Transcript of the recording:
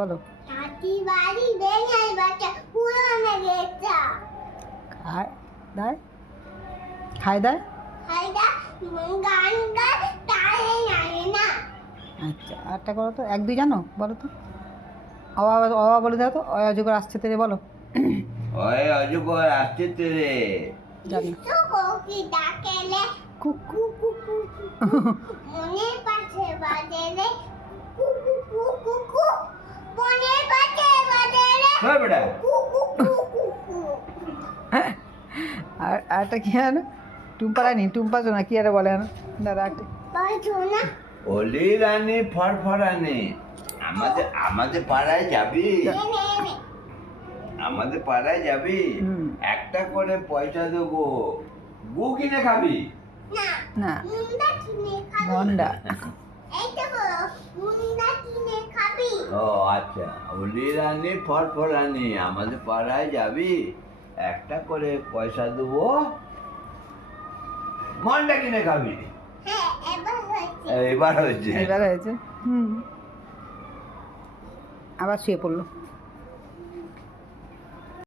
বলো। হাতি বাড়ি বেঙ্গাই বাচ্চা পুরনো গেছা খায় দেয়, খায় দেয়। হাইদা গান গান তাই জানে না। আচ্ছা আরটা করো তো, এক দুই জানো বলো তো। অবা অবা বলে দাও তো, অজগর আসছে তেরে বলো। ওই অজগর আসছে তেরে। জানি। তো কোকি ডাকেলে কুকু। কুকু কুকু মনের পাশে বাজেলে কুকু কুকু কুকু মনের পাশে বাজেলে হ্যাঁ বেটা। কুকু কুকু আর আরটা কি জানো, টুম্পা রানী, টুম্পা না কি আরে বলে না দাদা একটা। পাইছো না অলি রানী ফরফরানি, আমাদের আমাদের পাড়ায় যাবি? নে নে আমাদের পাড়ায় যাবি? হুম। একটা করে পয়সা দেবো, গু কিনে খাবি? না না মুন্ডা কিনে খাবি গন্ডা। এই তো বলো মুন্ডা কিনে খাবি ও আচ্ছা, অলি রানী ফরফরানি, আমাদের পাড়ায় যাবি? একটা করে পয়সা দেবো, মনটা কিনে খাবি। হ্যাঁ এবার হয়েছে এবার হয়েছে। এবার হয়েছে। হুম। আবার শুয়ে পড়লো।